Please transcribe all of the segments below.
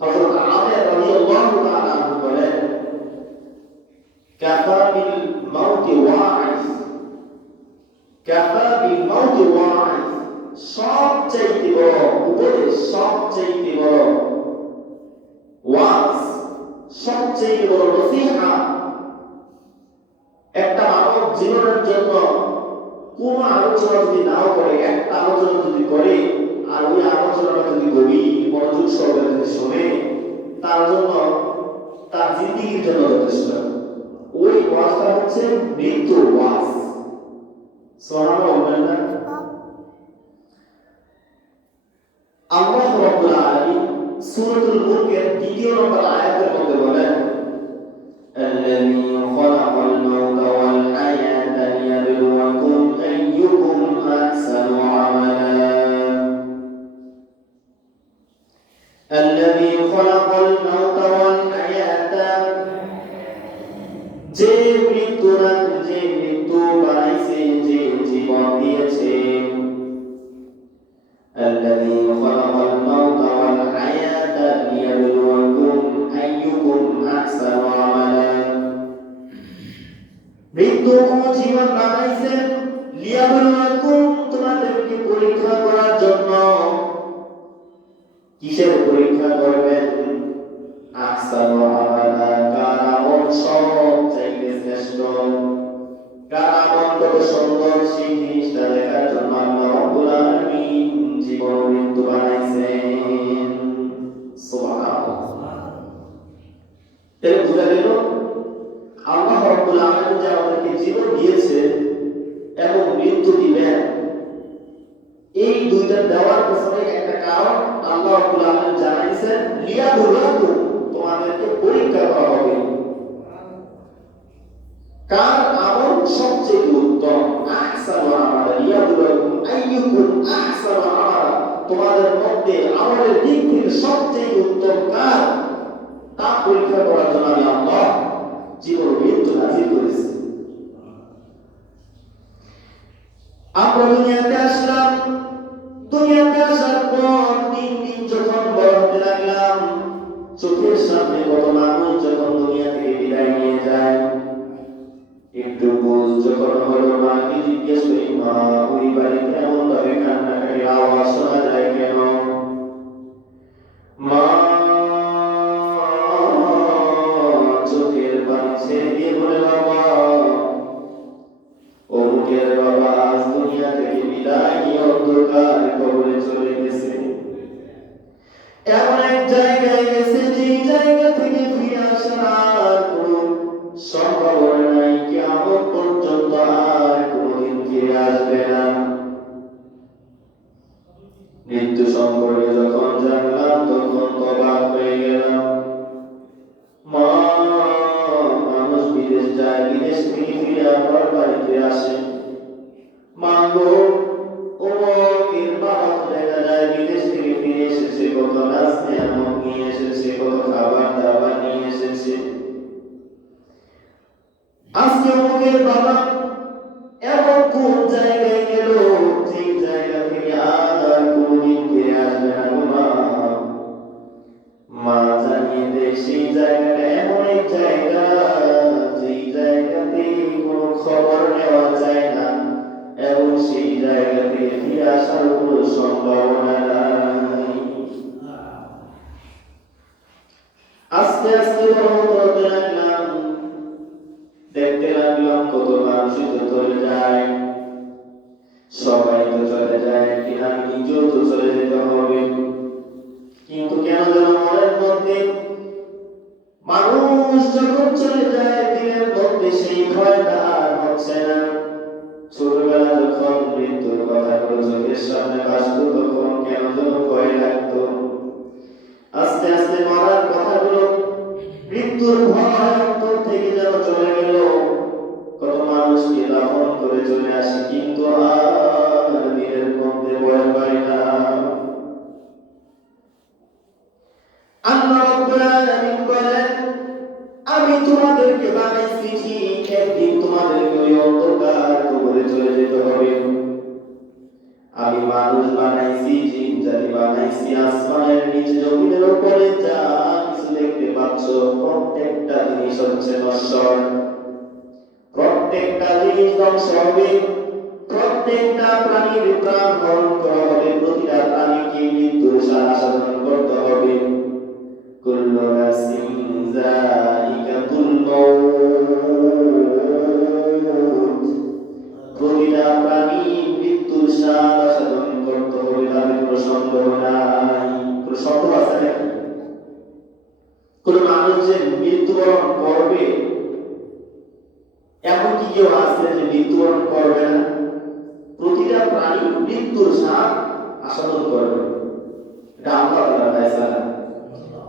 হযরত আমের রাদিয়াল্লাহু তাআলা আনহু বলেন, কাফা বিল মাউতি ওয়াইজ, কাফা বিল মাউতি ওয়াইজ, সবচেয়ে বড় উপদেশ, সবচেয়ে বড় ওয়াজ, সবচেয়ে বড় নসিহত একটা মানব জীবনের জন্য কোন আলোচনা যদি নাও করে, একটা আলোচনা যদি করে আর ওই আলোচনাটা যদি গভীর মনোযোগ সহকারে যদি শোনে, তার জন্য, তার জিন্দেগির জন্য যথেষ্ট। ওই ওয়াজটা হচ্ছে মৃত্যুর ওয়াজ। সুবহানাল্লাহ বলেন না? আল্লাহ রাব্বুল আলামিন সূরাতুল মুলকের ২ নম্বর আয়াতের মধ্যে বলেন, الذي خلق الموت والحياة ليبلوكم أيكم أحسن عملا الذي خلق الموت والحياة যে মৃত্যু বানাইছে, যে জীবন দিয়েছে, الذي خلق الموت والحياة ليبلوكم أيكم أحسن عملا মৃত্যু ও জীবন বানাইছেন লিয়াবলুয়াকুম, তোমাদেরকে পরীক্ষা করার জন্য। কিসের পরীক্ষা করবেন? আহসানু আমালা, কার আমল সবচেয়ে শ্রেষ্ঠ, কার আমল কত সুন্দর, সেই জিনিসটা দেখার জন্য আল্লাহ রাব্বুল আলামিন জীবন ও মৃত্যু বানাইছেন। সুবহানাল্লাহ। তাহলে বুঝা গেল আল্লাহ রাব্বুল আলামিন যে আমাদেরকে জীবন দিয়েছে এবং মৃত্যু দিবেন, এই দুইটা দেওয়ার পেছনে একটা কারণ আল্লাহ রাব্বুল আলামিন জানাইছেন, লিয়াবলুয়াকুম, তোমাদেরকে পরীক্ষা করা হবে কার আমল সবচেয়ে উত্তম। আহসানু আমালা লিয়াবলুয়াকুম আইয়ুকুম আহসানু আমালা, তোমাদের মধ্যে আমলের দিক থেকে সবচেয়ে উত্তম কার, তা পরীক্ষা করার জন্য আমি আল্লাহ জীবন মৃত্যু নাযিল করেছি। আমরা দুনিয়াতে আসলাম, দুনিয়াতে আসার পর দিন দিন যখন বড় হতে লাগলাম, চোখের সামনে কত মানুষ যখন দুনিয়া থেকে বিদায় নিয়ে যায়, একটু বুঝ যখন হলো, মাকে জিজ্ঞেস করি, মা ওই বাড়িতে এমন ভাবে কান্নাকাটির আওয়াজ শোনা যায় কেন? মা চোখের পানি ছেড়ে দিয়ে বলে, বাবা অমুকের বাবা আজ দুনিয়া থেকে বিদায় নিয়ে অন্ধকার কবরে চলে গেছে। এমন এক জায়গায় গেছে যে জায়গা থেকে ফিরে আসার কোন সম্ভাবনা নাই, কিয়ামত পর্যন্ত আর কোনদিন ফিরে আসবে না। মৃত্যু সম্পর্কে যখন জানলাম তখন অবাক হয়ে গেলাম। মা, মানুষ বিদেশ যায়, বিদেশ থেকে ফিরে আবার বাড়িতে আসে, মা গো অমুকের বাবা দেখা যায় বিদেশ থেকে ফিরে এসেছে, কত নাচ নিয়ামত নিয়ে এসেছে, কত খাবার দাবার নিয়ে এসেছে। আজকে অমুকের বাবা এমন কোন জায়গায় গেল যে জায়গা থেকে আর কোনদিন ফিরে আসবে না। মা, মা জানিয়ে দেয় সেই জায়গাটা এমন এক জায়গা, যেই জায়গাতে কোনো খবর নেওয়া যায় না এবং সেই জায়গা থেকে ফিরে আসার কোনো সম্ভাবনা নাই। আস্তে আস্তে বড় হতে লাগলাম, দেখতে লাগলাম কত মানুষই তো চলে যায়, সবাই তো চলে যায়, কিনা নিজেও তো চলে যেতে হবে। কিন্তু কেন যেন মনের মধ্যে মানুষ যখন চলে যায় দিনের মধ্যে সেই ভয়টা আর হচ্ছে না। ছোটবেলা যখন মৃত্যুর কথাগুলো চোখের সামনে ভাসতো তখন কেন যেন ভয় লাগতো। আস্তে আস্তে মরার কথাগুলো, মৃত্যুর ভয় অন্তর থেকে যেন চলে গেল। কত মানুষকে দাফন করে চলে আসি, কিন্তু আর দিনের মধ্যে ভয় পাই না। আল্লাহ রাব্বুল আলামিন বলেন, আমি তোমাদেরকে বানাইছি ঠিক, একদিন তোমাদেরকে ওই অন্ধকার কবরে চলে যেতে হবে। আমি মানুষ বানাইছি, জিন জাতি বানাইছি, আসমানের নিচে জমিনের উপরে যা হচ্ছে নশ্বর। প্রত্যেকটা জিনিস ধ্বংস হবে, প্রত্যেকটা প্রাণীর প্রাণ হরণ করা হবে, প্রতিটা প্রাণীকে মৃত্যুর সাধন করতে হবে। কুল্লু নাফসিন যায়িকাতুল মাউত, প্রতিটা প্রাণী মৃত্যুর সাধন করতে হবে, তাদের কোনো সন্দেহ নাই। কোনো সন্দেহ আছে নাকি? কোন মানুষ যে মৃত্যুবরণ করবে এমন কি কেউ আছে যে মৃত্যুবরণ করবে না? প্রতিটা প্রাণী মৃত্যুর স্বাদ আস্বাদন করবে, এটা আল্লাহ তাআলার ফয়সালা।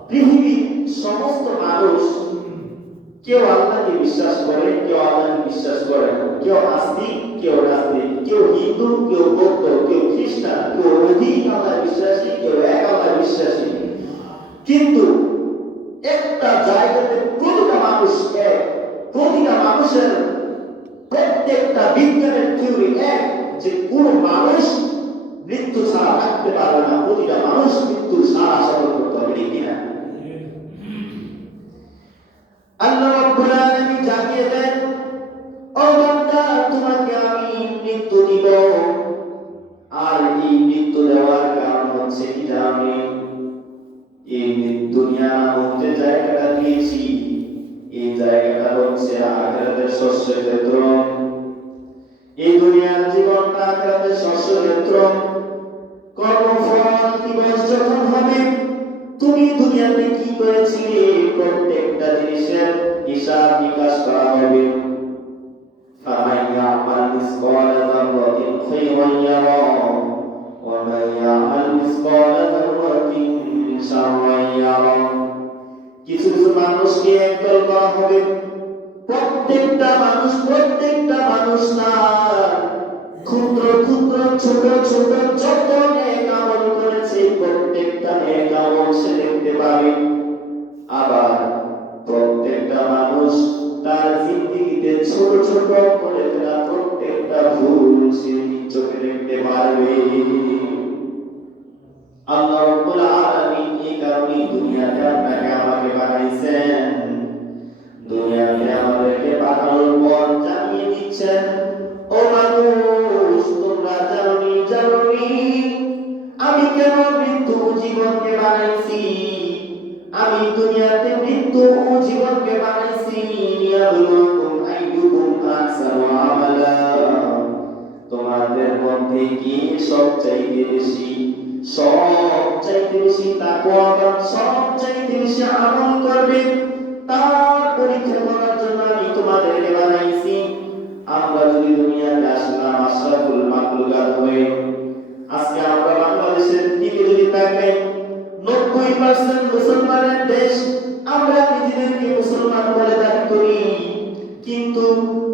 পৃথিবীর সমস্ত মানুষ কেউ আল্লাহকে বিশ্বাস করে, কেউ আল্লাহকে বিশ্বাস করে না, কেউ আস্তিক, কেউ নাস্তিক, কেউ হিন্দু, কেউ বৌদ্ধ, কেউ খ্রিস্টান, কেউ অধিক আল্লাহ বিশ্বাসী, কেউ এক আল্লাহ বিশ্বাসী। কিন্তু একটা জায়গাতে প্রতিটা মানুষ এক, প্রতিটা মানুষের প্রত্যেকটা বিজ্ঞানের থিওরি এক, যে কোন মানুষ মৃত্যু ছাড়া থাকতে পারবে না, প্রতিটা মানুষ মৃত্যুর সারা আস্বাদন করতে হবে, ঠিক কিনা? আল্লাহ রাব্বুল আলামিন জানিয়ে দেন, ও বান্দা তোমাকে আমি মৃত্যু দিব, আর এই মৃত্যু দেওয়ার কারণ হচ্ছে কি জানি? এই দুনিয়া মধ্যে জায়গাটা দিয়েছি, এই জায়গাটা হচ্ছে আখিরাতের শস্য ক্ষেত্র। এই দুনিয়ার জীবনটা আখিরাতের শস্য ক্ষেত্র। কর্মফল দিবস যখন হবে, তুমি দুনিয়াতে কি করেছিলে প্রত্যেকটা জিনিসের হিসাব নিকাশ করা হবে। ফামান ইয়ামাল মিসকালা যাররাতিন খায়রান ইয়ারা ওয়া মান ইয়ামাল মিসকালা যাররাতিন শাররান ইয়ারা। কিছু কিছু মানুষকে একদল করা হবে, প্রত্যেকটা মানুষ না, ক্ষুদ্র ক্ষুদ্র ছোট ছোট যত নেক আমল করেছে প্রত্যেকটা নেক আমল সে দেখতে পাবে। আবার প্রত্যেকটা মানুষ তার জিন্দেগিতে ছোট ছোট করে ফেলা প্রত্যেকটা ভুল সে চোখে দেখতে পারবে। আল্লাহ রাব্বুল আলামিন এই কারণে দুনিয়াতে আপনাকে আমাকে বানাইছেন, দুনিয়াতে আমাদেরকে পাঠানোর পর জানিয়ে দিচ্ছেন, ও মানুষ তোমরা জানোনি আমি কেন মৃত্যু ও জীবনকে বানাইছি। আমি দুনিয়াতে মৃত্যু ও জীবনকে বানাইছি লিয়াবলুকুম আইয়ুকুম আহসানু আমালা, তোমাদের মধ্যে কি সবচাইতে বেশি তাকওয়াবান, সবচাইতে বেশি আমল করবে, তার পরীক্ষা করার জন্য আমি তোমাদেরকে বানাইছি। আমরা যদি দুনিয়াতে আসলাম আশরাফুল মাখলুকাত হয়ে, আজকে আমরা বাংলাদেশের দিকে যদি তাকাই, 90% মুসলমানের দেশ, আমরা নিজেদেরকে মুসলমান বলে দাবি করি, কিন্তু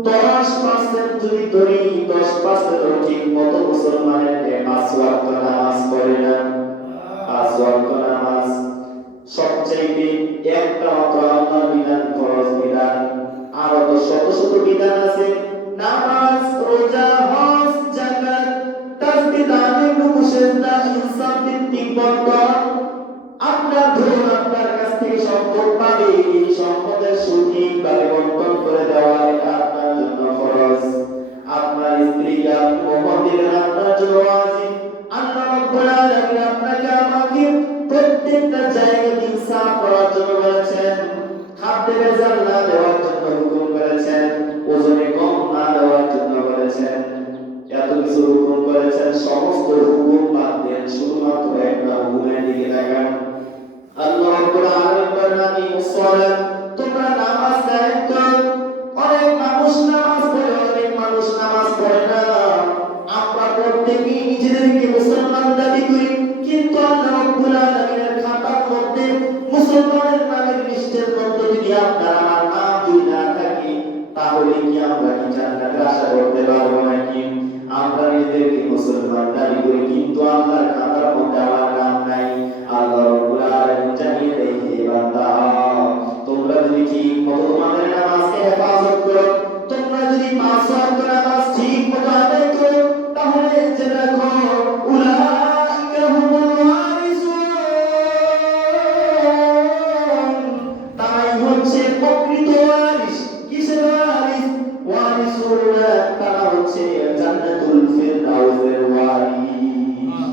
10% যদি ধরি, 10% ঠিক মতো মুসলমানের 5 ওয়াক্ত নামাজ পড়ে না। 5 ওয়াক্ত নামাজ সবচাইতে একটা মাত্র আল্লাহর বিধান, ফরজ বিধান, আরো তো শত শত বিধান আছে, নামাজ, রোজা, হজ, যাকাত, তাসবিহ, তাহলিল, রুকু, সিজদা, ইনসাফ ভিত্তিক বন্টন। আপনার ধরুন আপনার কাছ থেকে সম্পদ পাবে, এই সম্পদের সঠিকভাবে বন্টন করে দেওয়া এটা আপনার জন্য ফরজ। আপনার স্ত্রীকে আপনি মোহর দিলেন, আপনার জন্য ওয়াজিব। আল্লাহ রাব্বুল আলামিন আপনাকে আমাকে প্রত্যেকটা জায়গায় ইনসাফ করার জন্য বলেছেন, খাদ্যে ভেজাল না দেওয়ার জন্য হুকুম করেছেন, ওজনে কম না দেওয়ার জন্য বলেছেন, এত কিছু হুকুম করেছেন। সমস্ত হুকুম বাদ দেন, শুধুমাত্র একটা হুকুমের দিকে তাকান। আল্লাহ রাব্বুল আলামিন বলেন, আকিমুস সালাত, তোমরা নামাজ কায়েম করো। অনেক মানুষ নামাজ পড়ে, অনেক মানুষ নামাজ পড়ে না। আমরা প্রত্যেকেই নিজেদেরকে মুসলমান দাবি করি, কিন্তু আল্লাহ রাব্বুল আলামিনের খাতার মধ্যে মুসলমানের নামের লিস্টের মধ্যে যদি আপনার আমার নাম যদি না থাকে, তাহলে কি আমরা কি জান্নাতের আশা করতে পারবো নাকি? আমরা নিজেদেরকে মুসলমান দাবি করি, কিন্তু আল্লাহর খাতার মধ্যে আমার নাম নাই। আল্লাহ রাব্বুল আলামিন জানিয়ে দেয়, হে বান্দা, তোমরা যদি ঠিক মতো তোমাদের নামাজকে হেফাজত করো, তোমরা যদি 5 ওয়াক্ত নামাজ ঠিক মতো আদায় করো, তাহলে জেনে রাখো, উলাইকা হুমুল ওয়ারিসুন, তাই হচ্ছে প্রকৃত হচ্ছে জান্নাতুল ফিরদাউসের ওয়ারিস।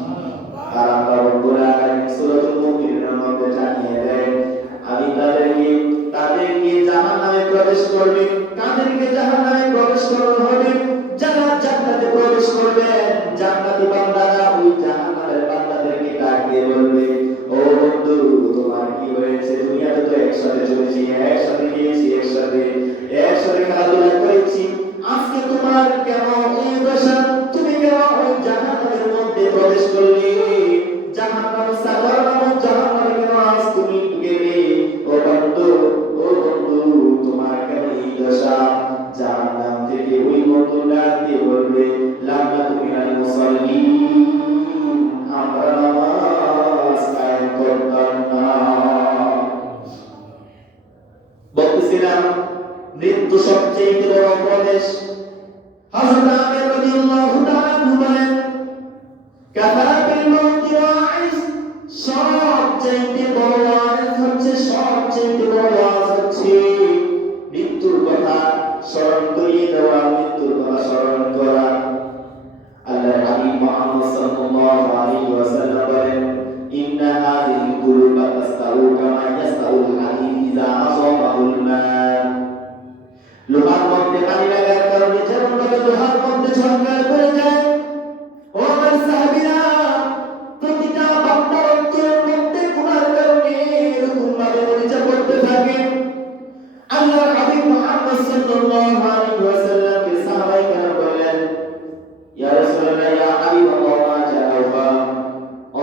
আর আল্লাহ রাব্বুল আলামিন সূরাতুল মুমিনুনের মধ্যে জানিয়ে দেন, আমি তাদেরকে জাহান্নামে প্রবেশ করবে, কাদেরকে জাহান্নামে প্রবেশ করানো হবে? যারা জান্নাতে প্রবেশ করবে, জান্নাতি বান্দারা ওই জাহান্নামের বান্দাদেরকে ডাক দিয়ে বলবে, ও বন্ধু, তোমার কি হয়েছে? দুনিয়াতে তো একসাথে চলেছি, একসাথে খেয়েছি, একসাথে খেলাধুলা করেছি, আজকে তোমার কেন এই দশা? তুমি কেন ওই জাহান্নামের মধ্যে প্রবেশ করলে? জাহান্নাম সাগর নামক জাহান্নামে কেন আজ তুমি গেলে? ও বন্ধু, তোমার কেন এই দশা? জাহান্নাম থেকে ওই বন্ধু ডাক দিয়ে বলবে, লান্নাতু মিনাল মুসাল্লিন, আমরা নামাজ কায়েম করতাম না। বলতেছিলাম মৃত্যু সবচেয়ে বড় উপদেশ। হযরত আমির রাদিয়াল্লাহু তাআলা বলেন, কাফা বিল মাউতি ওয়াইজ, সবচেয়ে বড় ওয়াজ হচ্ছে, সবচেয়ে বড় ওয়াজ হচ্ছে মৃত্যুর কথা স্মরণ করিয়ে দেওয়া, মৃত্যুর কথা স্মরণ করা। আল্লাহর হাবিব মুহাম্মদ সাল্লাল্লাহু আলাইহি ওয়াসাল্লাম বলেন, ইন্না হাযিহিল কুলুবা তাসতাউ কামা ইয়াসতাউল হাদীদ ইযা আসাবাহুল মা। লোহার মধ্যে পানি লাগার কারণে যেমন ভাবে লোহার মধ্যে ঝংকার করে যায়, ও আমার সাহাবীরা, প্রতিটা বান্দার অন্তরের মধ্যে গুনাহের কারণে এরকম ভাবে মরিচা পড়তে থাকে। আল্লাহর হাবিব মুহাম্মদ সাল্লাল্লাহু আলাইহি ওয়াসাল্লামকে সাহাবায়ে কেরাম বললেন, ইয়া রাসূলুল্লাহ, ইয়া হাবিবাল্লাহ, মা জাআবা,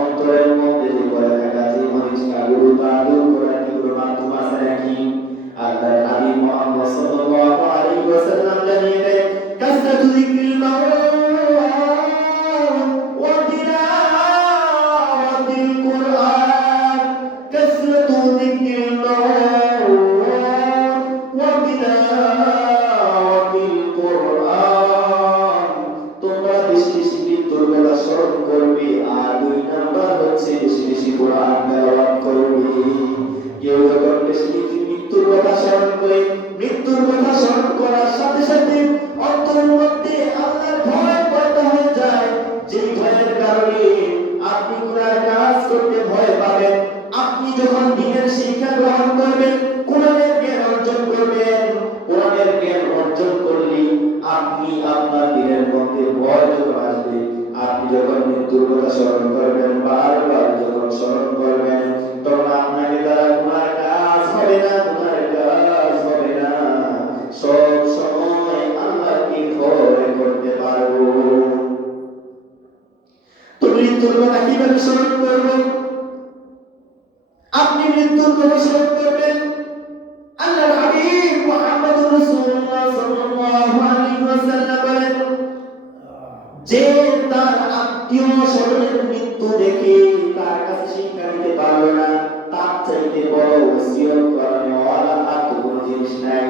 অন্তরের মধ্যে যে পড়ে থাকা যে মরিচা গুরুতা দূর করার কি মাধ্যম আছে নাকি? আল্লাহর হাবিব মুহাম্মদ সাল্লাল্লাহু আলাইহি ওয়াসাল্লাম জানিয়ে দেন, কাসরাতু যিকরিল মাউত ওয়া তিলাওয়াতিল কুরআন, কাসরাতু যিকরিল মাউত ওয়া তিলাওয়াতিল কুরআন। তোমরা বেশি বেশি মৃত্যুর কথা স্মরণ করবে, আর দুই নাম্বার হচ্ছে বেশি বেশি কোরআন তেলাওয়াত করবে। কেউ যখন বেশি মৃত্যুর কথা স্মরণ করে, মৃত্যুর কথা স্মরণ করার সাথে সাথে অন্তরের মধ্যে আল্লাহর ভয় পয়দা হয়ে যায়, যেই ভয়ের কারণে আপনি গুনার কাজ করতে ভয় পাবেন। আপনি যখন দ্বীনের শিক্ষা গ্রহণ করবেন, কোরআনের জ্ঞান অর্জন করবেন, কোরআনের জ্ঞান অর্জন করলে আপনি আপনার দ্বীনের মধ্যে ভয় যখন আসবে, আপনি যখন মৃত্যুর কথা স্মরণ করবেন, বারবার যখন স্মরণ করবেন, তখন আপনাকে দ্বারা গুনার কাজ হবে না, সব সময় আল্লাহকে ভয় করতে পারবো। তো মৃত্যুর কথা কিভাবে স্মরণ করবো? আপনি মৃত্যুর কথা স্মরণ করবেন, আল্লাহর হাবিব মুহাম্মদুর রাসূলুল্লাহ সাল্লাল্লাহু আলাইহি ওয়াসাল্লাম বলেন, যে তার আত্মীয় স্বজনের মৃত্যু দেখে তার কাছে শিক্ষা নিতে পারলো না, তার চাইতে বড় ওসিয়ত করার ওয়ালা আর কোনো জিনিস নাই।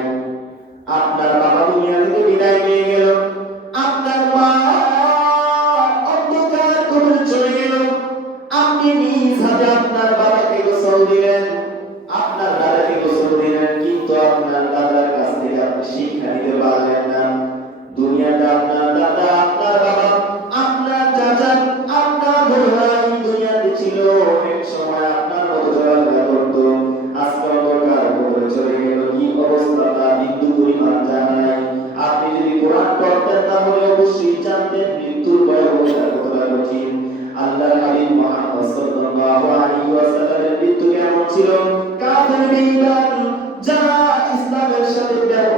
আপনার বাবা দুনিয়া থেকে বিদায় নিয়ে গেল, আপনার মা অন্ধকার কবরে চলে গেল, আপনি নিজ হাতে আপনার বাবাকে গোসল দিলেন, আপনার দাদাকে গোসল দিলেন, কিন্তু আপনার দাদার কাছ থেকে আপনি শিক্ষা নিতে পারলেন না। দুনিয়াতে আপনার দাদা, আপনার বাবা, আপনার চাচা, আপনার ভাই দুনিয়াতে ছিল, এক সময় আপনার মতো চলাফেরা করতো, আজকে অন্ধকার কবরে চলে গেল, কি অবস্থা তা বিন্দু পরিমাণ জানা নাই। আপনি যদি কোরআন পড়তেন তাহলে অবশ্যই জানতেন মৃত্যুর ভয়াবহতা কতটা কঠিন। আল্লাহর হাবিব মুহাম্মদ সাল্লাল্লাহু আলাইহি ওয়াসাল্লামের মৃত্যু কেমন ছিল? কাফের বেঈমান যারা ইসলামের সাথে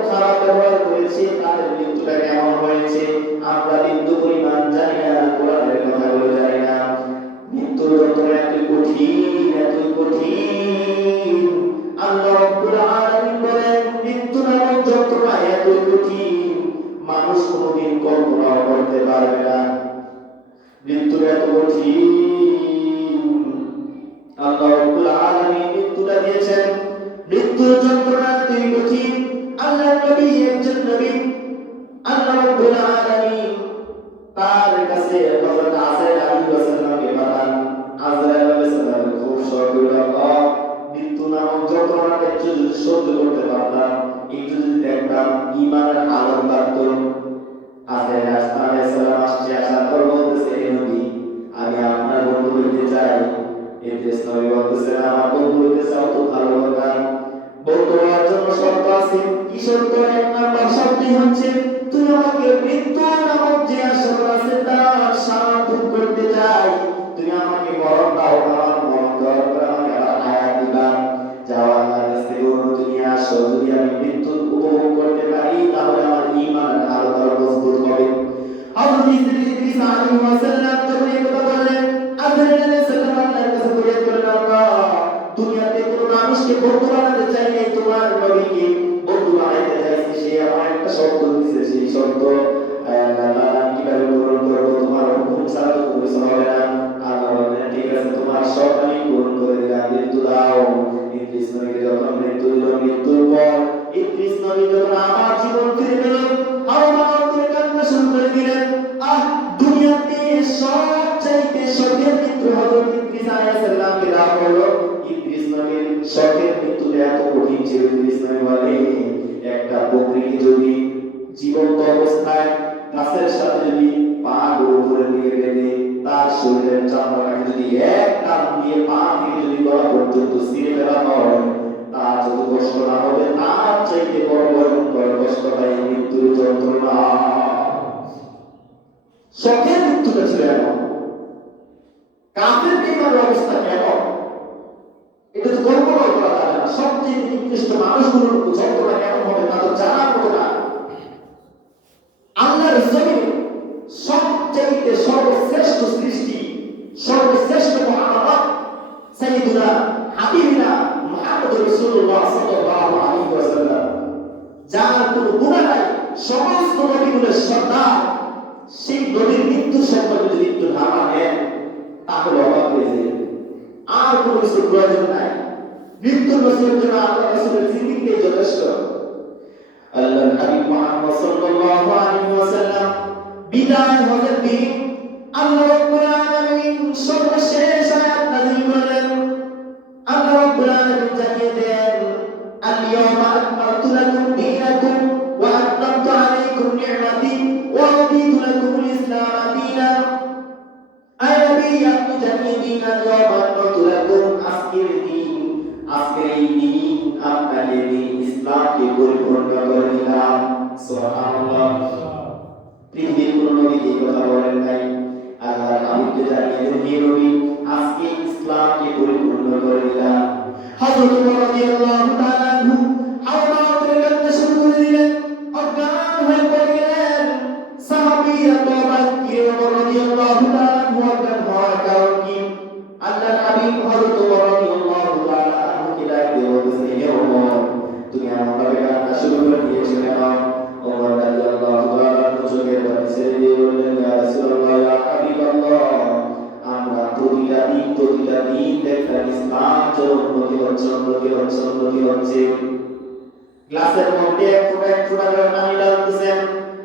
খারাপ ব্যবহার করেছে, তাদের মৃত্যুটা কেমন হয়েছে আমরা বিন্দু পরিমাণ জানি না, কোরআনের কথাগুলো জানি না। মৃত্যুর যন্ত্রণা এতই কঠিন, এতই কঠিন। আল্লাহ রাব্বুল আলামিন বলেন, মৃত্যু নামক যন্ত্রণা এতই কঠিন, মানুষ কোনোদিন কল্পনাও করতে পারবে না। মৃত্যু এত কঠিন, আল্লাহ রাব্বুল আলামিন মৃত্যুটা দিয়েছেন। মৃত্যুর যন্ত্রণা এতই কঠিন, আল্লাহর নবী একজন নবী, আল্লাহ রাব্বুল আলামিন তার কাছে হযরত আজরাইল আলাইহিস সালামকে পাঠান। আজরাইল আলাইহিস সালাম খুব শখ হইল, আল্লাহ মৃত্যু নামক যন্ত্রণাটা একটু যদি সহ্য করতে পারতাম, একটু যদি দেখতাম ইমানের আলোক বাড়ত। আজরাইল রাস্তা আলাইহিস সালাম আসছে, আসার পর বলতেছে, হে নবী, আমি আপনার বন্ধু হইতে চাই। ইদ্রিস নবী বলতেছে, আমার বন্ধু হইতে চাও তো ভালো কথা, বন্ধু হওয়ার জন্য শর্ত আছে। কি শর্ত? এক নাম্বার শর্তই হচ্ছে তুমি আমাকে মৃত্যু নামক যে আসর আছে তার স্বাদ ভোগ করতে চাই। তুমি আমাকে মরণ দাও, আমার মরণ দেওয়ার পর আমাকে আবার হায়াত দিবা। যাও আল্লাহর কাছ থেকে অনুমতি নিয়ে আসো, যদি আমি মৃত্যু উপভোগ করতে পারি তাহলে আমার ঈমান আরো মজবুত হবে। হযরত ইদ্রিস আলাইহিস সালাম যখন এই কথা বললেন, আজরাইল আলাইহিস সালাম আল্লাহর কাছে ফরিয়াদ করলেন, আল্লাহ, দুনিয়াতে কোনো মানুষকে বন্ধু বানাতে চাই নাই, তোমার নবীকে বন্ধু বানাইতে চাইছি, সে আমার একটা শর্ত দিয়েছে, সেই শর্ত আল্লাহ তাআলা কিভাবে পূরণ করব? তোমার হুকুম ছাড়া তো কোনো কিছু হবে না। আল্লাহ বললেন, ঠিক আছে, তোমার শর্ত আমি পূরণ করে দিলাম, মৃত্যু দাও। ইদ্রিস নবীকে যখন মৃত্যু দিল, মৃত্যুর পর ইদ্রিস নবী যখন আমার জীবন ফিরে পেল, হাওমাও করে কান্না শুরু করে দিলেন। দুনিয়াতে সবচাইতে শখের মৃত্যু হযরত ইদ্রিস আলাইহিস সালামকে দেওয়া হলো। ইদ্রিস নবীর শখের মৃত্যুটা এত কঠিন ছিল, ইদ্রিস নবী বলে, একটা বকরিকে যদি জীবন্ত অবস্থায় গাছের সাথে যদি পা উপরে দিয়ে বেঁধে তার শরীরের চামড়াটাকে যদি এক টান দিয়ে পা থেকে যদি গলা পর্যন্ত ছিঁড়ে ফেলা হয়, তার যত কষ্ট না হবে তার চাইতে বড় ভয়ঙ্কর কষ্ট হয় মৃত্যুর যন্ত্রণা। শখের মৃত্যুটা ছিল এমন। কাফের বেঈমানের অবস্থা কেমন এটা তো কল্পনা করা যায় না। সবচেয়ে নিকৃষ্ট মানুষগুলোর যন্ত্রণা কেমন হবে তা তো জানার মতো না। আল্লাহর জমিনে সবচেয়ে সর্বশ্রেষ্ঠ সৃষ্টি, সর্বশ্রেষ্ঠ মহামানব সাইয়্যিদুনা হাবিবুনা মুহাম্মদুর রাসূলুল্লাহ সাল্লাল্লাহু আলাইহি ওয়াসাল্লাম, যার কোনো গুনাহ নাই, সমস্ত নবীগুলোর সর্দার, সেই নবীর মৃত্যু সম্পর্কে যদি একটু ধারণা নেন তাহলে অবাক হয়ে যাবেন। আর কোনো কিছু প্রয়োজন নাই, মৃত্যুর বছরের জন্য আল্লাহ রাসূলের জিন্দেগিতেই যথেষ্ট। আল্লাহর হাবিব মুহাম্মদ সাল্লাল্লাহু আলাইহি ওয়াসাল্লাম বিদায় হজের দিন আল্লাহ রাব্বুল আলামিন সর্বশেষ আয়াত নাযিল করলেন। আল্লাহ রাব্বুল আলামিন জানিয়ে দেন, আল-ইয়াওমা আকমালতু লাকুম দীনাকুম ওয়া আতমামতু আলাইকুম নি'মাতি ওয়া রাদিতু লাকুমুল ইসলাম দীনান। আয় নবী, আপনি জানিয়ে দিন, আল-ইয়াওমা আকমালতু লাকুম, আজকের দিন, আজকের এই দিন আপনাকে দিন ইসলামকে পরিপূর্ণ করে দিলাম। সুবহানাল্লাহ। পৃথিবীর কোন নবী এই কথা বলেন নাই। আল্লাহর হাবিবকে জানিয়ে দেন, হে নবী, আজকে ইসলামকে পরিপূর্ণ করে দিলাম। হযরত ওমর রাদিয়াল্লাহু তাআলা আনহু হাওমাও করে কান্না শুরু করে দিলেন, অজ্ঞান হয়ে পড়ে গেলেন। সাহাবীরা তো অবাক, কে ওমর রাদিয়াল্লাহু তাআলা আনহু অজ্ঞান হওয়ার কারণ কি? আল্লাহর হাবিব হযরত ওমর রাদিয়াল্লাহু তাআলা আনহুকে ডাক দিয়ে বলতেছেন, হে ওমর, তুমি এমনভাবে কান্না শুরু করে দিয়েছো কেন? ওমর রাদিয়াল্লাহু তাআলা চোখের পানি ছেড়ে দিয়ে বললেন, ইয়া রাসূলুল্লাহ, ইয়া হাবিবাল্লাহ, আমরা প্রতিটা দিন দেখতাম ইসলাম যে উন্নতি হচ্ছে। গ্লাসের মধ্যে এক ফোঁটা করে পানি ঢালতেছেন,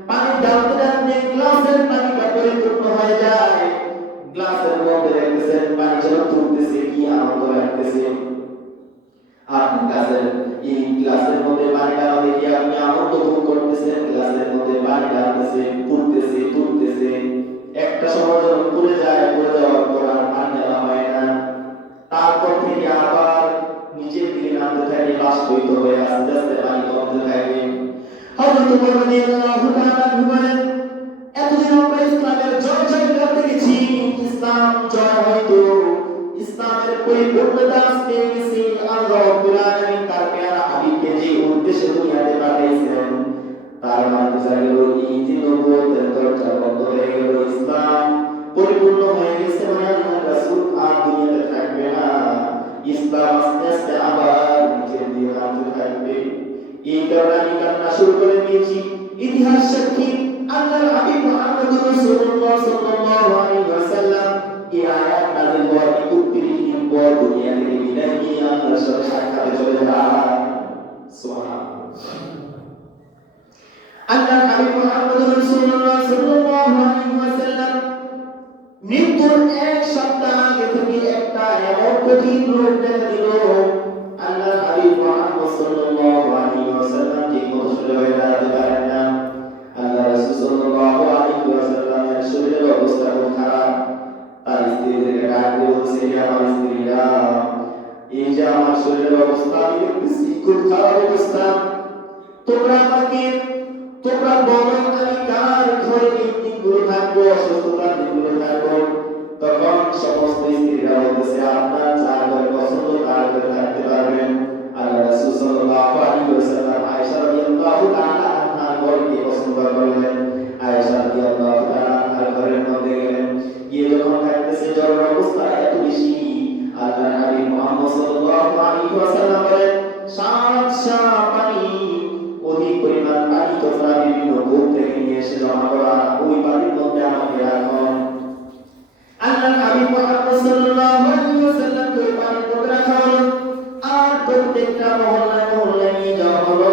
পানি ঢালতে গ্লাসের পানিটা পরিপূর্ণ হয়ে যায়। গ্লাসের মধ্যে দেখতেছেন পানি যেন ফুটতেছে, কি আনন্দ লাগতেছে। আপনি এই গ্লাসের মধ্যে পানি ঢালা দেখে আপনি আনন্দ ভোগ করতেছেন, গ্লাসের মধ্যে পানি ঢালতেছে, ফুটতেছে। একটা সময় যখন পড়ে যাওয়ার পর আর পানি ঢালা হয় না, তারপর থেকে আবার নিচের দিকে নামতে থাকে, বাষ্পীভূত হয়ে আস্তে আস্তে পানি কমতে থাকে। হযরত ওমর রাদিয়াল্লাহু তাআলা বলেন, এতদিন আমরা ইসলামের জয় করতে গেছি, ইসলাম জয় হয়তো, ইসলামের পরিপূর্ণতা আসতে গেছে। আল্লাহ রাব্বুল আলামিন তার প্যারা হাবিবকে যে উদ্দেশ্যে দুনিয়াতে পাঠাইছেন, তার মানে জাগল এই যে নবুয়তের দরজা বন্ধ হয়ে গেল, ইসলাম পরিপূর্ণ হয়ে গেছে, মানে আল্লাহর রাসূল আর দুনিয়াতে থাকবে না, ইসলাম আস্তে আস্তে আবার নিজের দিকে নামতে থাকবে। এই কারণে আমি কান্না শুরু করে দিয়েছি। ইতিহাস সাক্ষী, আল্লাহর হাবিব মুহাম্মদুর রাসূলুল্লাহ সাল্লাল্লাহু আলাইহি ওয়াসাল্লাম এই আয়াত নাযিল হওয়ার 31 দিন পর দুনিয়া থেকে বিদায় নিয়ে আল্লাহর সাথে সাক্ষাতে চলে যায়। সুবহানাল্লাহ। আল্লাহর হাবিব মুহাম্মদুর রাসূলুল্লাহ সাল্লাল্লাহু আলাইহি ওয়াসাল্লাম মৃত্যুর এক সপ্তাহ আগে থেকে একটা এমন কঠিন রোগ দেখা দিল, আল্লাহর হাবিব মুহাম্মদ সাল্লাল্লাহু আলাইহি ওয়াসাল্লাম ঠিক মতো সোজা হয়ে দাঁড়াতে পারেন না। আল্লাহ রাসূল সাল্লাল্লাহু আমার শরীরের অবস্থা আমি দেখতেছি খুব খারাপ অবস্থা, তোমরা আমাকে তোমরা বলো আমি কার ঘরে এই দিনগুলো থাকবো, অসুস্থতার দিনগুলো থাকবো। তখন সমস্ত স্ত্রীরা বলতেছে আপনার যার ঘরে পছন্দ তার ঘরে থাকতে পারবেন। আল্লাহ রাসূল সাল্লাল্লাহু আলাইহি ওয়াসাল্লাম আয়েশা রাদিয়াল্লাহু তাআলা আনহার ঘরকে পছন্দ করলেন। আয়েশা রাদিয়াল্লাহু তাআলা আনহার ঘরের মধ্যে গেলেন, গিয়ে যখন থাকতেছে জ্বরের অবস্থা এত বেশি, আল্লাহর হাবিব মুহাম্মদ সাল্লাল্লাহু আলাইহি ওয়াসাল্লাম বলেন সাত পানি, অধিক পরিমাণ পানি তোমরা বিভিন্ন কূপ থেকে নিয়ে এসে জমা করা, ওই পানির মধ্যে আমাকে রাখো। আল্লাহর হাবিব মুহাম্মদ সাল্লাল্লাহু আলাইহি ওয়াসাল্লাম ওই পানির মধ্যে রাখা হলো, আর প্রত্যেকটা মহল্লায় মহল্লায় নিয়ে যাওয়া হলো।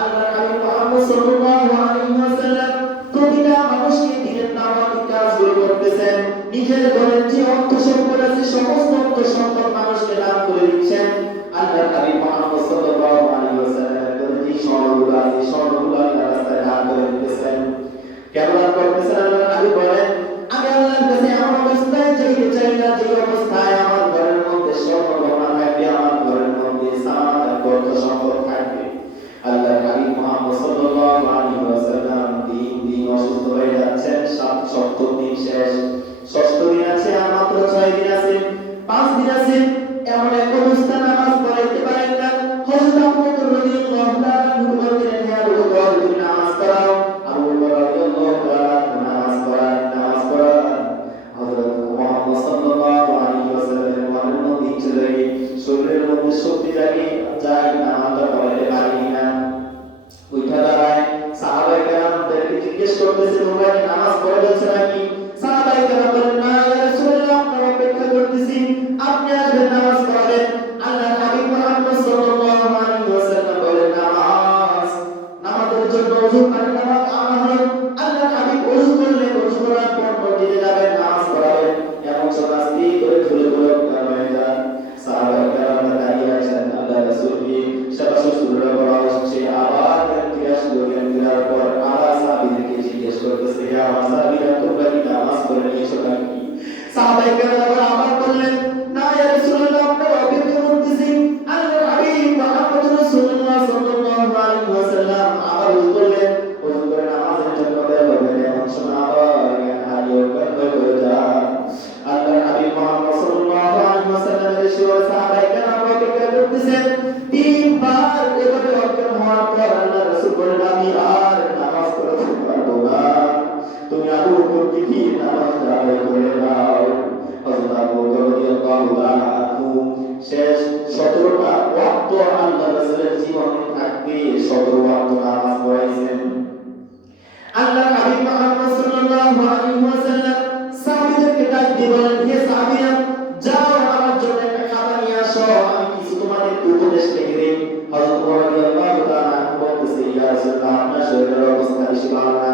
আল্লাহর হাবিব মুহাম্মদ সাল্লাল্লাহু আলাইহি ওয়াসাল্লাম প্রতিটা মানুষকে দিনের দাওয়াতি কাজগুলো করতেছেন, নিজের ঘরের যে অর্থ সম্পদ আছে সমস্ত অর্থ সম্পদ মানুষকে দান করে দিচ্ছেন। আল্লাহর হাবিব মুহাম্মদ সাল্লাল্লাহু আলাইহি ওয়াসাল্লামের ঘরে যে স্বর্ণগুলো আছে স্বর্ণগুলো আল্লাহর রাস্তায় দান করে দিতেছেন। কেমন করতেছেন? আল্লাহর হাবিব বলেন আমি আল্লাহর কাছে এমন অবস্থায় চাইতে চাই না যে অবস্থায় আমার ঘরের মধ্যে স্বর্ণ গহনা থাকবে, আমার ঘরের মধ্যে সামান্য অর্থ সম্পদ থাকবে। আল্লাহর হাবিব মুহাম্মদ সাল্লাল্লাহু আলাইহি ওয়াসাল্লাম দিন দিন অসুস্থ হয়ে যাচ্ছেন। সপ্তম দিন শেষ, ষষ্ঠ দিন আছে, আর মাত্র 6 দিন আছে, 5 দিন আছে। এমন এক অবস্থা নামাজ পড়াইতে পারেন না। হযরত আবু বকর রাদিয়াল্লাহু তাআলা বললেন হে আবু বকর তুমি নামাজ পড়াও। আবু বকর রাদিয়াল্লাহু তাআলা নামাজ পড়ান। হযরত মুহাম্মদ সাল্লাল্লাহু আলাইহি ওয়াসাল্লামের মনের মধ্যে ইচ্ছে জাগে, শরীরের মধ্যে শক্তি জাগে, যাই নামাজটা পড়াইতে পারি না। উঠা দাঁড়ায়, সাহাবায়ে কেরামদেরকে জিজ্ঞেস করতেছে তোমরা কি নামাজ পড়ে যাচ্ছ নাকি? সাহাবায়ে কেরাম বলেন না ইয়া রাসূলুল্লাহ আমরা অপেক্ষা করতেছি আপনি আসবেন নামাজ পড়াবেন। আল্লাহর হাবিব মুহাম্মদ সাল্লাল্লাহু আলাইহি ওয়াসাল্লাম বলেন নামাজের জন্য ওযু করে নামাজ আনা হলো। আল্লাহর হাবিব ওযু করলেন, ওযু করার পর মসজিদে যাবেন, নামাজ পড়াবেন। এমন সময় স্ত্রী করে ধুলে ধুলে হয়ে যান। সাহাবায়ে কেরাম দাঁড়িয়ে আছেন, আল্লাহ রাসূলকে সেবা শুশ্রূষা করা হচ্ছে। আবার ফিরার পর আবার সাহাবীদেরকে জিজ্ঞেস করতেছে ইয়া সাহাবীরা তোমরা কি নামাজ পড়ে নিয়েছো নাকি? সাহাবায়ে কেরাম আবার বললেন না ইয়া রাসূলুল্লাহ আমরা অপেক্ষা করতেছি। আল্লাহর হাবিব মুহাম্মদ রাসূলুল্লাহ সাল্লাল্লাহু আলাইহি ওয়াসাল্লাম আবার বললেন ওযু করে নামাজের জন্য বের হবেন। এমন সময় আবার হারিয়ে করে যান। আল্লাহর হাবিব মুহাম্মদ সাল্লাল্লাহু আলাইহি ওয়াসাল্লামের শিওর সাহাবায়ে কেরাম অপেক্ষা করতেছেন। তিনবার এভাবে অজ্ঞান হওয়ার পর আল্লাহর রাসূল বলেন আমি আর নামাজ পড়তে পারবো না, তুমি আবু বকরকে কি নামাজ আদায় করে দাও। হযরত আবু বকর রাদিয়াল্লাহু তাআলা আনহু শেষ 17টা ওয়াক্ত আল্লাহর রাসূলের জীবনে থাকবে 17 ওয়াক্ত নামাজ পড়াইছেন। আল্লাহর হাবিব মুহাম্মদ সাল্লাল্লাহু আলাইহি ওয়াসাল্লাম সাহাবীদেরকে ডাক দিয়ে বলেন হে সাহাবীরা যাও আমার জন্য একটা খাবার নিয়ে আসো, আমি কিছু তোমাদের উপদেশ লিখে দেই। হযরত ওমর রাদিয়াল্লাহু তাআলা বলতেছে ইয়া রাসূলুল্লাহ আপনার শরীরের অবস্থা বেশি ভালো না,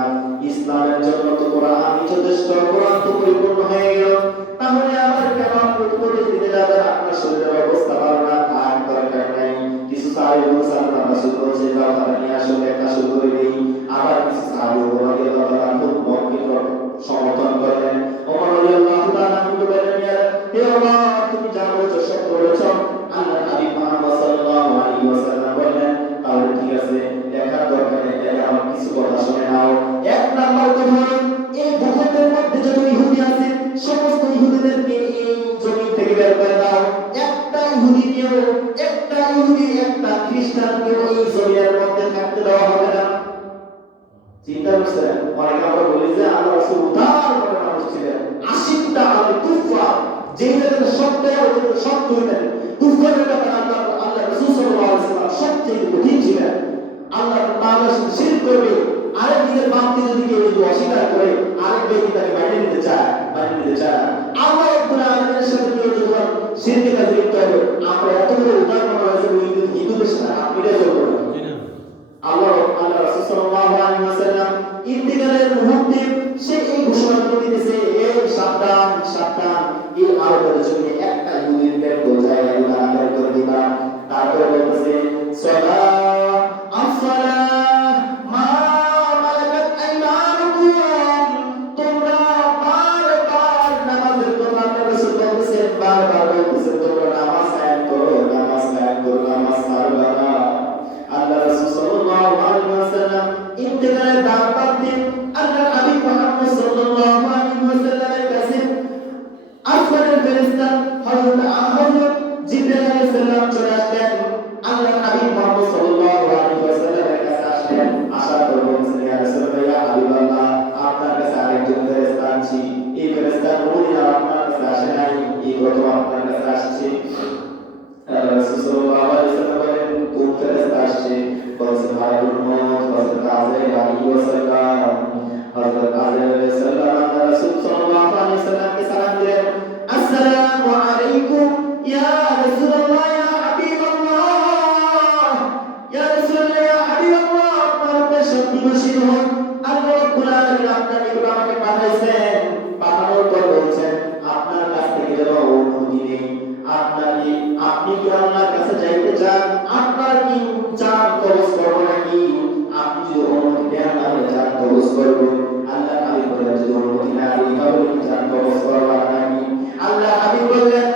ইসলামের জন্য তো কোরআনই যথেষ্ট, কোরআন তো পরিপূর্ণ হয়ে গেল, তাহলে আবার কেন আপনি উপদেশ দিতে যাবেন? আপনার শরীরের অবস্থা ভালো না, থাক দরকার নাই। কিছু সাহাবী বলছে আল্লাহ রাসূল বলছে যাও খাবার নিয়ে আসো, একটা শুরু করে দেই। আবার কিছু সাহাবী রাদিয়াল্লাহু তাআলা মতকে সমর্থন করলেন। ওমর রাদিয়াল্লাহু তাআলা বললেন হে ওমর তুমি যা বলছো সব বলেছো। আল্লাহর হাবিব মুহাম্মদ সাল্লাল্লাহু আলাইহি ওয়াসাল্লাম বললেন তাহলে ঠিক আছে, দেখার দরকার নেই, তাহলে আমার কিছু কথা শুনে নাও। এক নাম্বার কথা এই ভূখণ্ডের মধ্যে যত ইহুদি আছে সমস্ত ইহুদিদেরকে এই জমি থেকে বের করে দাও। একটা ইহুদি নিয়েও একটা ইহুদি একটা খ্রিস্টানকেও এই জমির মধ্যে থাকতে দেওয়া হবে না। চিন্তা করছেন? অনেকে আমরা বলি যে আল্লাহ রাসূল উদার করে মানুষ ছিলেন, আশিকটা আল কুফর, যেই জায়গাতে সত্য আর যেটা সত্য হইতেন কুফরের ব্যাপারে আল্লাহ রাসূল সাল্লাল্লাহু আলাইহি ওয়াসাল্লাম সবচেয়ে কঠিন ছিলেন। আল্লাহ তাআলা শুধু শিরক করবে, আরেক দিকে বাপকে যদি কেউ অস্বীকার করে আরেক ব্যক্তি তাকে মানিয়ে নিতে চায় আল্লাহ রাব্বুল আলামিনের সাথে কেউ যখন শিরকে কাজে লিপ্ত হবে, আমরা এতগুলো উদাহরণ করা হয়েছে হিন্দুদের সাথে আপনিটা চলবে না। আল্লাহ রাসূল সাল্লাল্লাহু আলাইহি ওয়াসাল্লাম ইন্তিকালের মুহূর্তে সে এই ঘোষণা করে দিয়েছে এই সাবধান এই আরবের জন্য একটা ইহুদির পেট বোঝায় আদায় করে দিবা। তারপরে বলতেছে সালা আসসালাহ মা মালাকাত আইমানুকুম, তোমরা বারবার নামাজের কথা আল্লাহ রাসূল বলতেছেন, বারবার বলতেছেন তোমরা নামাজ কায়েম করো। মালাকুল মউত হযরত আজরাইল আলাইহিস সালাম হযরত আজরাইল আলাইহিস সালাম আল্লাহ রাসূল সাল্লাল্লাহু আলাইহি সাল্লামকে সালাম দিলেন আসসালামু আলাইকুম ইয়া রাসূলুল্লাহ ইয়া হাবিবাল্লাহ ইয়া রাসূলুল্লাহ ইয়া হাবিবাল্লাহ আপনার পেশে দিবসী হন আল্লাহ রাব্বুল আলামিন আপনাকে নিকট আমাকে পাঠাইছেন পাঠানোর পর বলছেন আপনার কাছ থেকে যেন অনুমতি নেই আপনি কি আল্লাহর কাছে যাইতে চান আপনার কি চান কবজ করব নাকি আপনি যদি অনুমতি দেন তাহলে চান কবজ করব আল্লাহ হাবিব বললেন যদি অনুমতি না দেই তাহলে কি চান কবজ করব নাকি আল্লাহ হাবিব বললেন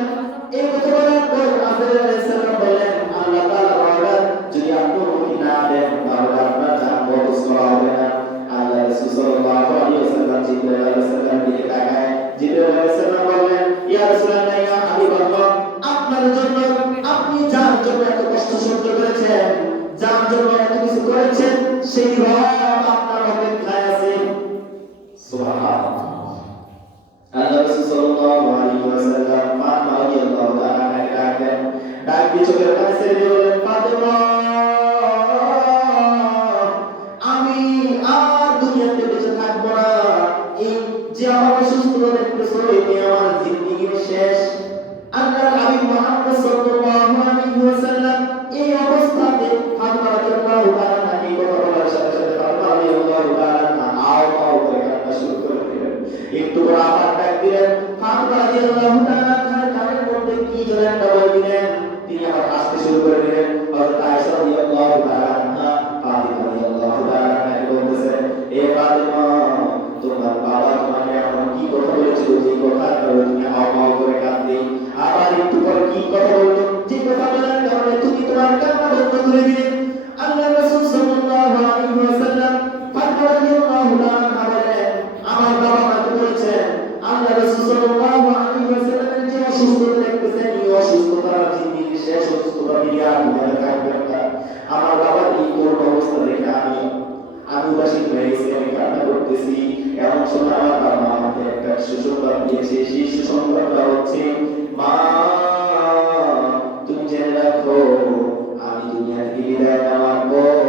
এই কথা বলার পর আজরাইল আলাইহিস সালাম বললেন আল্লাহ তাআলা বলেন যদি আপনি অনুমতি না দেন তাহলে আপনার চান কবজ করা হবে না আল্লাহ রাসূল সাল্লাল্লাহু আলাইহি ওয়াসাল্লাম জিবরাইল আলাইহিস সালাম দিকে তাকায় জিবরাইল আলাইহিস সালাম বললেন ইয়া রাসূলুল্লাহ ইয়া হাবিবাল্লাহ আপনার জন্য আপনি যার জন্য এত কষ্ট সহ্য করেছেন যার জন্য এত কিছু করেছেন সেই রব আপনার অপেক্ষায় আছে সুবহানাল্লাহ আল্লাহ রাসূল সাল্লাল্লাহু আলাইহি ওয়াসাল্লাম ফাতিমা রাদিয়াল্লাহু তাআলা আনহাকে ডাকলেন ডাক দিয়ে চোখের পানি ছেড়ে দিয়ে বললেন ফাতিমা আমি আর দুনিয়াতে বেঁচে থাকবো না এই যে আমার অসুস্থতা দেখতেছো এটি আমার জিন্দেগির শেষ আল্লাহর হাবিব মুহাম্মদ সাল্লাল্লাহু আলাইহি ওয়াসাল্লাম এই অবস্থাতে ফাতিমা রাদিয়াল্লাহু তাআলা নাকি কথা বলার সাথে সাথে ফাতিমা রাদিয়াল্লাহু তাআলা আও করে কান্না শুরু করে দিলেন একটু করে আবার ডাক দিলেন ফাতিমা রাদিয়াল্লাহু তাআলা কানের মধ্যে কি যেন একটা বলে দিলেন তিনি আবার হাসতে শুরু করে দিলেন হযরত আয়েশা রাদিয়াল্লাহু তাআলা ফাতিমা রাদিয়াল্লাহু তাআলা বলতেছেন এ ফাতিমা তোমার বাবা তোমাকে এমন কি কথা বলেছিল যে কথা তুমি আও করে কাঁদতে আবার একটু পরে কি কথা বলতো যে কথা বলার কারণে তুমি তোমার কান্না বন্ধ করে দিলে আল্লাহ রাসূল সাল্লাল্লাহু আলাইহি ওয়াসাল্লাম ফাতিমা রাদিয়াল্লাহু তাআলা বলেন আমার বাবা আমাকে বলেছেন আল্লাহ রাসূল সাল্লাল্লাহু আলাইহি ওয়াসাল্লামের যে অসুস্থতা দেখতেছেন এই অসুস্থতা জিন্দেগির শেষ অসুস্থতা দিয়ে আর দুনিয়াতে থাকবেন না আমার বাবার এই করুণ অবস্থা দেখে আমি উদাসীন হয়ে গেছি আমি কান্না করতেছি এমন সময় আমার বাবা আমাকে একটা সুসংবাদ দিয়েছে সেই সুসংবাদটা হচ্ছে মা তুমি জেনে রাখো আমি দুনিয়া থেকে বিদায় নেওয়ার পর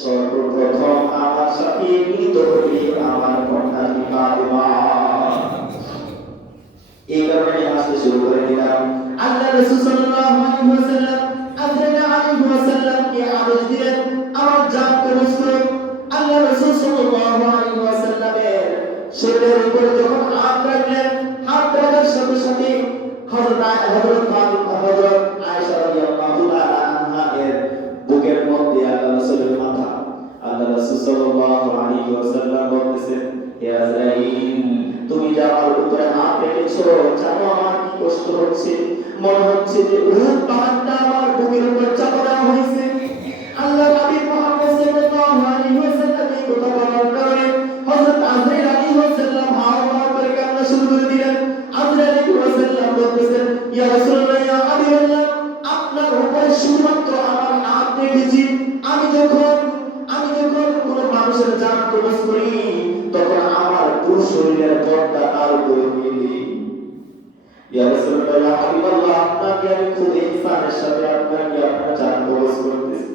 সর্বপ্রথম আমার সাথে মিলিত হবে আমার কন্যা ফাতিমা এই কারণে হাসতে শুরু করে দিলাম আল্লাহ রাসূল সাল্লাল্লাহু আলাইহি ওয়াসাল্লাম আজরাইল আলাইহি ওয়াসাল্লামকে আদেশ দিলেন আমার জান কবজ করুন আল্লাহ রাসূল সাল্লাল্লাহু আলাইহি ওয়াসাল্লামের শরীরের উপরে যখন হাত রাখলেন হাত রাখার সাথে সাথে হযরত আয়েশা রাদিয়াল্লাহু তাআলা আনহা এর বুকের মধ্যে আল্লাহ রাসূলের মাথা আল্লাহ রাসূল সাল্লাল্লাহু আলাইহি ওয়াসাল্লাম বলতেছেন হে আজরাইল তুমি যা আমার উপরে হাত রেখেছো জানো আমার কি কষ্ট হচ্ছে মনে হচ্ছে যে উহুদ পাহাড়টা আমার বুকের উপর চাপা দেওয়া হয়েছে আল্লাহ হাবিব মুহাম্মদ সাল্লাল্লাহু আলাইহি ওয়াসাল্লাম এই কথা বলার কারণে হযরত আজরাইল আলাইহিস সালাম হাওয়া করে কান্না শুরু করে দিলেন আজরাইল আলাইহিস সালাম বলতেছেন ইয়া রাসূলুল্লাহ ইয়া হাবিবাল্লাহ আপনার উপরে শুধুমাত্র আমার হাত রেখেছি আমি যখন কোনো মানুষের জান কবজ করি তখন আমার পুরো শরীরের পর্দা তার উপরে দিয়ে দিই ইয়া রাসূলুল্লাহ ইয়া হাবিবাল্লাহ আপনাকে আমি খুব ইহসানের সাথে আপনাকে আপনার জান কবজ করতেছি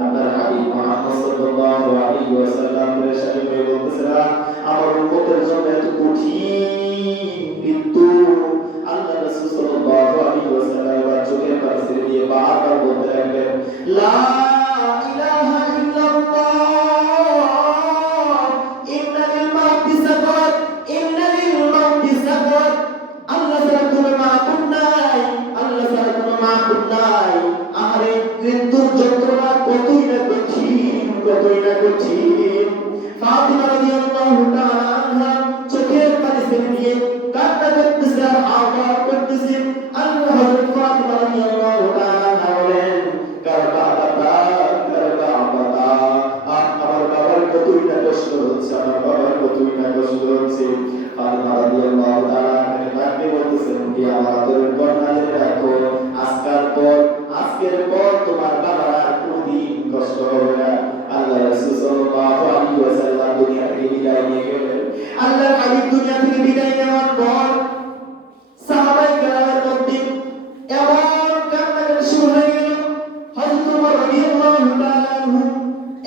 আল্লাহর হাবিব মুহাম্মদ সাল্লাল্লাহু আলাইহি ওয়াসাল্লাম এর সাথে বলতেছেন আমার উম্মতের জন্য এত কঠিন কিন্তু আল্লাহ রাসূল সাল্লাল্লাহু আলাইহি ওয়াসাল্লাম চোখের পানি ছেড়ে দিয়ে বারবার বলতে লাগলেন লা ইলাহা ইল্লাল্লাহ ইন্নালিল মাউতি সাকরাত ইন্নালিল মাউতি সাকরাত আল্লাহ ছাড়া কোনো মাবুদ নাই আল্লাহ ছাড়া কোনো মাবুদ নাই আরে মৃত্যুর যন্ত্রণা কতই না কঠিন ফাতিমা রাদিয়াল্লাহু তাআলা আনহা চোখের পানি ছেড়ে দিয়ে কান্না করতেছে আর আওয়াজ করতেছে আল্লাহ হযরত ফাতিমা রাদিয়াল্লাহু তাআলা আনহা বলেন কারবালা আমার বাবার কতই না কষ্ট হচ্ছে ফাতিমা রাদিয়াল্লাহু তাআলা আনহা বলতেছেন কি আমাদের কন্যা দেখো আজকের পর তোমার বাবার আর কোনদিন কষ্ট হবে না আল্লাহ রাসূল সাল্লাল্লাহু আলাইহি ওয়াসাল্লাম দুনিয়া থেকে বিদায় নিয়ে গেলেন আল্লাহর হাবিব দুনিয়া থেকে বিদায় নেওয়ার পর সাহাবায়ে কেরামের মধ্যে এমন কান্নাকাটি শুরু হয়ে গেল হযরত ওমর রাদিয়াল্লাহু তাআলা আনহু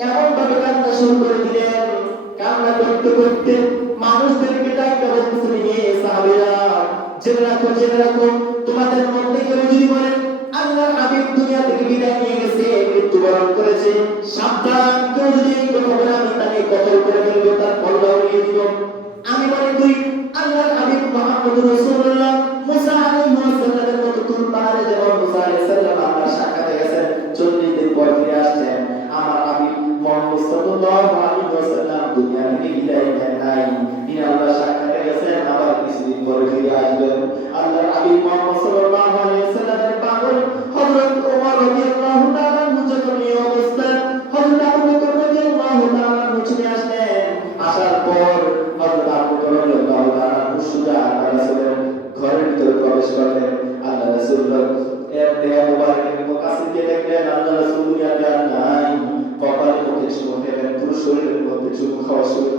এমন ভাবে কান্না শুরু করে দিলেন। কান্না করতে করতে মানুষদেরকে ডাকতে বলতেছেন, হে সাহাবীরা, জেনে রাখো তোমাদের মধ্যে কেউ যদি বলেন আল্লাহর হাবিব দুনিয়া থেকে বিদায় নিয়ে গেছে, মৃত্যুবরণ করেছে, সাবধান, কেউ যদি এই কথা বলে আমি তাকে কতল করে ফেলবো, তার কলটা উড়িয়ে দিব। আমি মনে করি আল্লাহর হাবিব মুহাম্মদুর রাসূলুল্লাহ মুসা আলাইহিস সালামের মতো তুর পাহাড়ে যেমন মুসা আলাইহিস সালাম আমার সাক্ষাতে গেছেন, 40 দিন পর ফিরে আসছেন, আমার হাবিব মুহাম্মদ সাল্লাল্লাহু আলাইহি ওয়াসাল্লাম দুনিয়া থেকে বিদায় নেন নাই, তিনি আল্লাহর সাক্ষাতে গেছেন, আবার কিছুদিন পরে ফিরে আসবেন। আল্লাহর হাবিব মুহাম্মদ সাল্লাল্লাহু আলাইহি ওয়াসাল্লামের পাগল হযরত ওমর রাদিয়াল্লাহু তাআলা আনহু যখন এই অবস্থায় হযরত আবু বকর রাদিয়াল্লাহু তাআলা আনহু চলে আসলেন, আসার পর হযরত আবু বকর রাদিয়াল্লাহু তাআলা আনহু সোজা আল্লাহর রাসূলের ঘরের ভিতরে প্রবেশ করলেন। আল্লাহ রাসূল এর দেহ মুবারকের কাছে গিয়ে দেখলেন আল্লাহ রাসূল দুনিয়াতে আর নাই, কপালের মধ্যে চুমু খেলেন, পুরো শরীরের মধ্যে চুমু খাওয়া শুরু